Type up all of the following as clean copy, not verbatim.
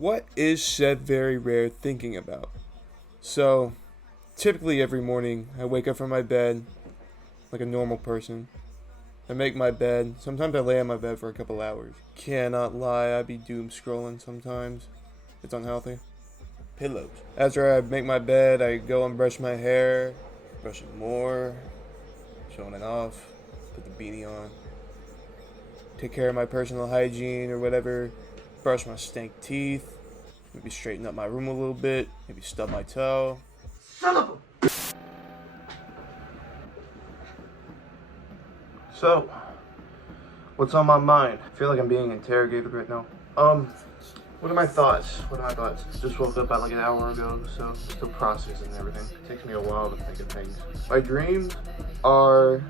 What is SevVeryRare thinking about? So, typically every morning I wake up from my bed like a normal person. I make my bed. Sometimes I lay on my bed for a couple hours. Cannot lie, I be doom scrolling sometimes. It's unhealthy. Pillows. After I make my bed, I go and brush my hair, brush it more, showing it off, put the beanie on, take care of my personal hygiene or whatever, brush my stank teeth, maybe straighten up my room a little bit, maybe stub my toe. Son of a... So, what's on my mind? I feel like I'm being interrogated right now. What are my thoughts? Just woke up about like an hour ago, so still processing everything. It takes me a while to think of things. My dreams are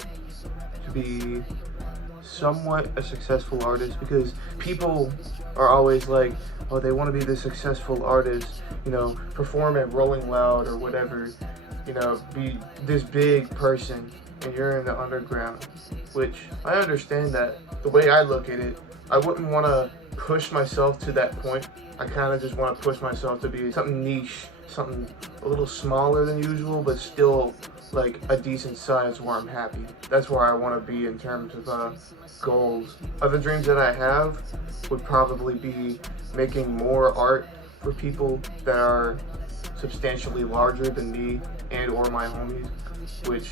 to be somewhat a successful artist, because people are always like, oh, they want to be this successful artist, you know, perform at Rolling Loud or whatever, you know, be this big person, and you're in the underground, which I understand that. The way I look at it, I wouldn't want to push myself to that point. I kind of just want to push myself to be something niche, something a little smaller than usual, but still like a decent size where I'm happy. That's where I want to be in terms of goals. Other dreams that I have would probably be making more art for people that are substantially larger than me and or my homies, which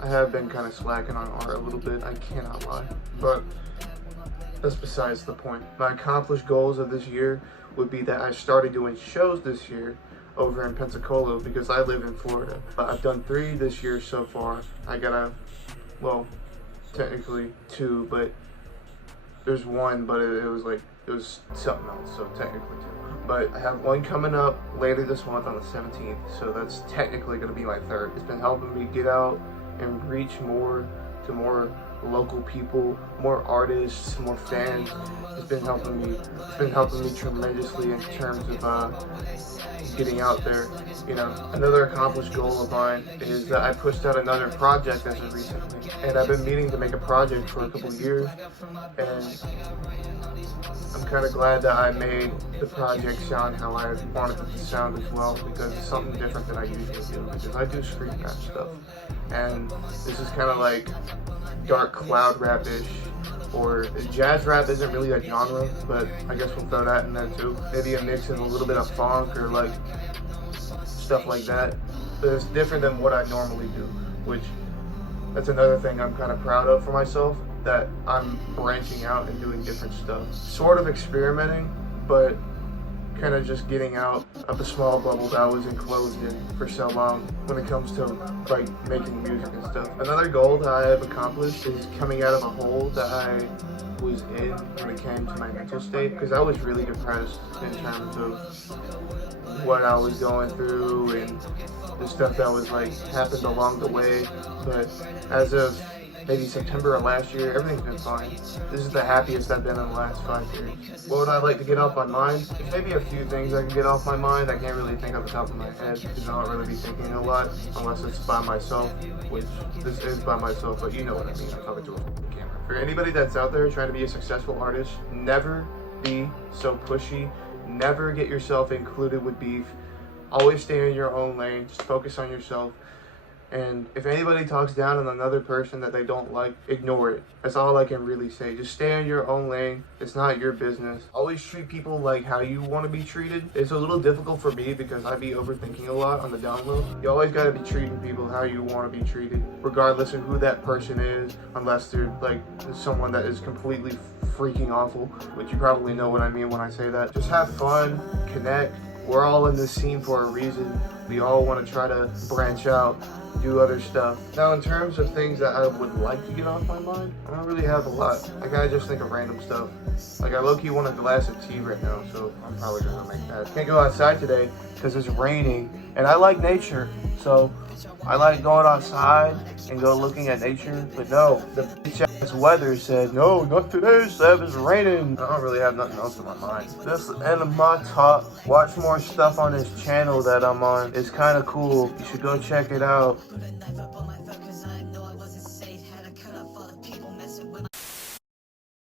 I have been kind of slacking on art a little bit, I cannot lie. But that's besides the point. My accomplished goals of this year would be that I started doing shows this year over in Pensacola, because I live in Florida. I've done 3 this year so far. I gotta, well, technically 2, but there's 1, but it was something else, so technically 2. But I have 1 coming up later this month on the 17th, so that's technically gonna be my 3rd. It's been helping me get out and reach more to more local people, more artists, more fans. It's been helping me tremendously in terms of getting out there. You know, another accomplished goal of mine is that I pushed out another project as of recently, and I've been meaning to make a project for a couple of years, and I'm kind of glad that I made the project sound how I wanted it to sound as well, because it's something different than I usually do, because I do street rap stuff, and this is kind of like dark cloud rap-ish, or jazz rap isn't really a genre, but I guess we'll throw that in there too. Maybe a mix of a little bit of funk or like stuff like that, but it's different than what I normally do, which that's another thing I'm kind of proud of for myself, that I'm branching out and doing different stuff. Sort of experimenting, but kind of just getting out of the small bubble that I was enclosed in for so long when it comes to like making music and stuff. Another goal that I have accomplished is coming out of a hole that I was in when it came to my mental state, because I was really depressed in terms of what I was going through and the stuff that was like happened along the way. But as of maybe September of last year, everything's been fine. This is the happiest I've been in the last 5 years. What would I like to get off my mind? There's maybe a few things I can get off my mind. I can't really think off the top of my head, because I don't really be thinking a lot unless it's by myself, which this is by myself, but you know what I mean. I'm talking to a camera. For anybody that's out there trying to be a successful artist, never be so pushy. Never get yourself included with beef. Always stay in your own lane. Just focus on yourself. And if anybody talks down on another person that they don't like, ignore it. That's all I can really say. Just stay in your own lane. It's not your business. Always treat people like how you want to be treated. It's a little difficult for me because I be overthinking a lot on the down low. You always got to be treating people how you want to be treated, regardless of who that person is, unless they're like someone that is completely freaking awful, which you probably know what I mean when I say that. Just have fun, connect. We're all in this scene for a reason. We all want to try to branch out, do other stuff. Now, in terms of things that I would like to get off my mind, I don't really have a lot. I kind of just think of random stuff. Like, I low-key want a glass of tea right now, so I'm probably gonna make that. Can't go outside today because it's raining, and I like nature, so I like going outside and go looking at nature. But no, the bitch-ass weather said, no, not today, Sev, it's raining. I don't really have nothing else in my mind. That's the end of my talk. Watch more stuff on this channel that I'm on. It's kind of cool. You should go check it out.